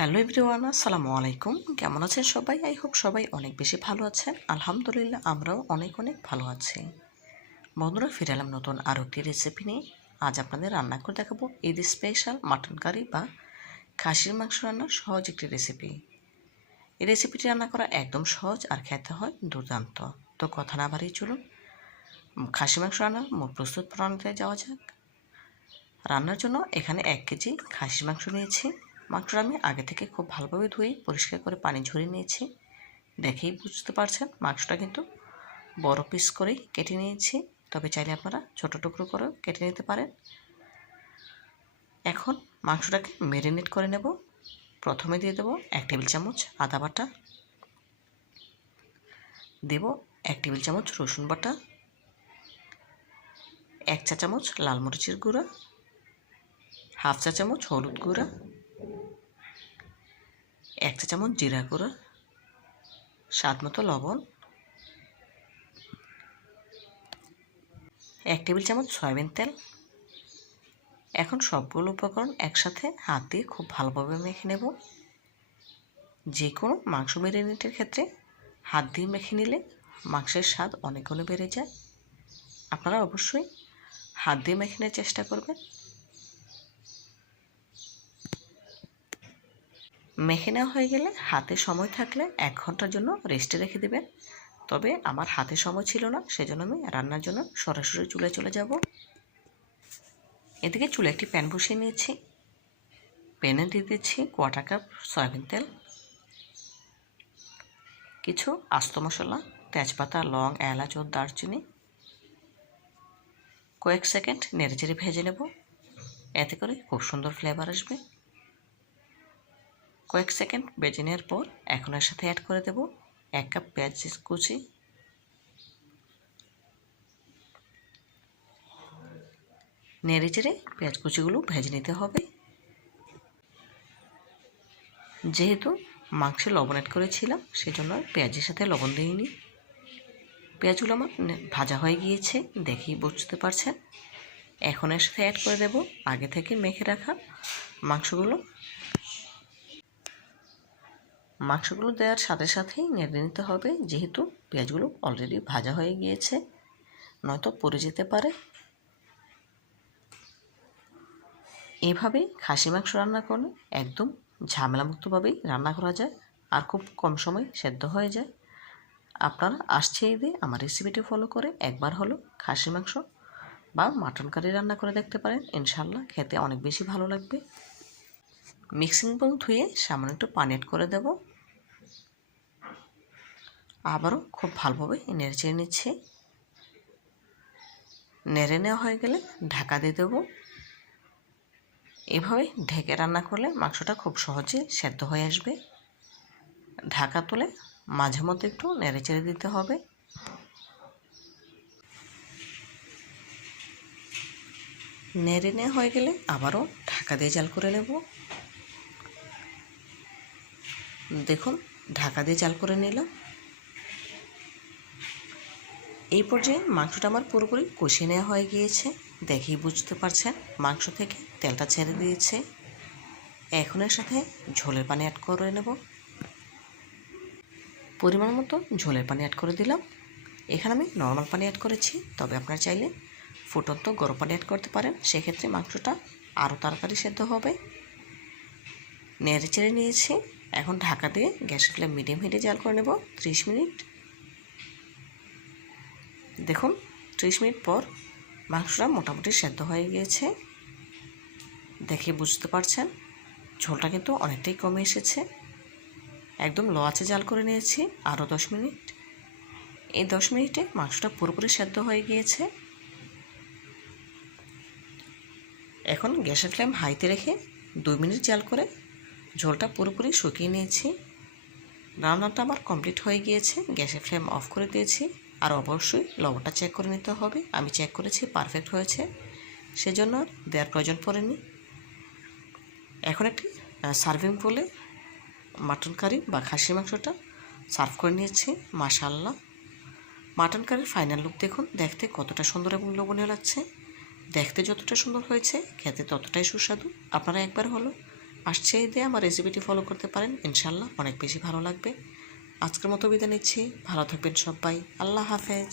Hello everyone, আসসালামু আলাইকুম। কেমন আছেন সবাই? আই হোপ সবাই অনেক বেশি ভালো আছেন। আলহামদুলিল্লাহ আমরাও অনেক ভালো আছি। বন্ধুরা, ফিরে এলাম নতুন আরও একটি রেসিপি নিয়ে। আজ আপনাদের রান্না করে দেখাবো ঈদ স্পেশাল মাটন কারি বা খাসির মাংস রান্নার সহজ একটি রেসিপি। এই রেসিপিটি রান্না করা একদম সহজ আর খেতে হয় দুর্দান্ত। তো কথা না বাড়িয়ে চলুন খাসি মাংস রান্নার মূল প্রস্তুত প্রণালীতে যাওয়া যাক। রান্নার জন্য এখানে 1 কেজি খাসি মাংস নিয়েছি। মাংসটা আমি আগে থেকে খুব ভালোভাবে ধুয়ে পরিষ্কার করে পানি ঝরিয়ে নিয়েছি। দেখেই বুঝতে পারছেন মাংসটা কিন্তু বড় পিস করেই কেটে নিয়েছি, তবে চাইলে আপনারা ছোট টুকরো করেও কেটে নিতে পারেন। এখন মাংসটাকে ম্যারিনেট করে নেব। প্রথমে দিয়ে দেবো 1 টেবিল চামচ আদা বাটা, দেব 1 টেবিল চামচ রসুন বাটা, 1 চা চামচ লাল মরিচের গুঁড়া, হাফ চা চামচ হলুদ গুঁড়া, 1 চা চামচ জিরা গুঁড়া, স্বাদ মতো লবণ, 1 টেবিল চামচ সয়াবিন তেল। এখন সবগুলো উপকরণ একসাথে হাত দিয়ে খুব ভালোভাবে মেখে নেব। যে কোনো মাংস ম্যারিনেটের ক্ষেত্রে হাত দিয়ে মেখে নিলে মাংসের স্বাদ অনেক গুণে বেড়ে যায়। আপনারা অবশ্যই হাত দিয়ে মেখে নেওয়ার চেষ্টা করবেন। মেখে নেওয়া হয়ে গেলে হাতে সময় থাকলে 1 ঘন্টার জন্য রেস্টে রেখে দেবেন। তবে আমার হাতে সময় ছিল না, সেজন্য আমি রান্নার জন্য সরাসরি চুলায় চলে যাব। এদিকে চুলে একটি প্যান বসিয়ে নিয়েছি। প্যানে দিয়ে দিচ্ছি 1/4 কাপ সয়াবিন তেল, কিছু আস্ত মশলা তেজপাতা, লং, এলাচ ও দারচিনি কয়েক সেকেন্ড নেড়েচেড়ে ভেজে নেব। এতে করে খুব সুন্দর ফ্লেভার আসবে। কয়েক সেকেন্ড ভেজে নেওয়ার পর এখন এর সাথে অ্যাড করে দেব 1 কাপ পেঁয়াজ কুচি, নেড়েচেড়ে পেঁয়াজ কুচিগুলো ভেজে নিতে হবে। যেহেতু মাংসে লবণ অ্যাড করেছিলাম সেজন্য পেঁয়াজের সাথে লবণ দিইনি। পেঁয়াজগুলো আমার ভাজা হয়ে গিয়েছে, দেখেই বুঝতে পারছেন। এখন এর সাথে অ্যাড করে দেব আগে থেকে মেখে রাখা মাংসগুলো দেওয়ার সাথে সাথেই নেড়ে নিতে হবে, যেহেতু পেঁয়াজগুলো অলরেডি ভাজা হয়ে গিয়েছে, নয়তো পুড়ে যেতে পারে। এইভাবেই খাসি মাংস রান্না করলে একদম ঝামেলামুক্তভাবেই রান্না করা যায় আর খুব কম সময় সেদ্ধ হয়ে যায়। আপনারা আসছে ঈদে আমার রেসিপিটি ফলো করে একবার হলো খাসি মাংস বা মাটন কারি রান্না করে দেখতে পারেন। ইনশাল্লাহ খেতে অনেক বেশি ভালো লাগবে। মিক্সিং বোল ধুয়ে সামান্য একটু পানি অ্যাড করে দেব। আবারও খুব ভালোভাবে নেড়ে নিচ্ছি। নেড়ে নেওয়া হয়ে গেলে ঢাকা দিয়ে দেবো। এভাবে ঢেকে রান্না করলে মাংসটা খুব সহজে সেদ্ধ হয়ে আসবে। ঢাকা তুলে মাঝে মধ্যে একটু নেড়েচেড়ে দিতে হবে। নেড়ে নেওয়া হয়ে গেলে আবারও ঢাকা দিয়ে জাল করে নেব। দেখুন ঢাকা দিয়ে জাল করে নিলাম। এই পর্যায়ে মাংসটা আমার পুরোপুরি কষিয়ে নেওয়া হয়ে গিয়েছে, দেখেই বুঝতে পারছেন মাংস থেকে তেলটা ছেড়ে দিয়েছে। এখন এর সাথে ঝোলের পানি অ্যাড করে নেব। পরিমাণ মতো ঝোলের পানি অ্যাড করে দিলাম। এখানে আমি নর্মাল পানি অ্যাড করেছি, তবে আপনারা চাইলে ফুটন্ত গরম পানি অ্যাড করতে পারেন, সেক্ষেত্রে মাংসটা আরও তাড়াতাড়ি সেদ্ধ হবে। নেড়ে চেড়ে নিয়েছি। এখন ঢাকা দিয়ে গ্যাসের ফ্লেম মিডিয়াম হিটে জাল করে নেব 30 মিনিট। দেখুন 30 মিনিট পর মাংসটা মোটামুটি সেদ্ধ হয়ে গিয়েছে, দেখে বুঝতে পারছেন। ঝোলটা কিন্তু অনেকটাই কমে এসেছে। একদম লো আঁচে জাল করে নিয়েছি আরও 10 মিনিট। এই 10 মিনিটে মাংসটা পুরোপুরি সেদ্ধ হয়ে গিয়েছে। এখন গ্যাসের ফ্লেম হাইতে রেখে 2 মিনিট জাল করে ঝোলটা পুরোপুরি শুকিয়ে নিয়েছি। রান্নাটা আমার কমপ্লিট হয়ে গিয়েছে। গ্যাসের ফ্লেম অফ করে দিয়েছি। আর অবশ্যই লবণটা চেক করে নিতে হবে। আমি চেক করেছি পারফেক্ট হয়েছে, সেজন্য আর দেওয়ার প্রয়োজন পড়েনি। এখন একটি সার্ভিং বলে মাটন কারি বা খাসি মাংসটা সার্ভ করে নিয়েছি। মাশাআল্লাহ, মাটন কারির ফাইনাল লুক দেখুন। দেখতে কতটা সুন্দর এবং লোভনীয় লাগছে। দেখতে যতটা সুন্দর হয়েছে খেতে ততটাই সুস্বাদু। আপনারা একবার হলো আসছে দিয়ে আমার রেসিপিটি ফলো করতে পারেন, ইনশাল্লাহ অনেক বেশি ভালো লাগবে। আজকের মতো বিদায় নিচ্ছি, ভালো থাকবেন সবাই, আল্লাহ হাফেজ।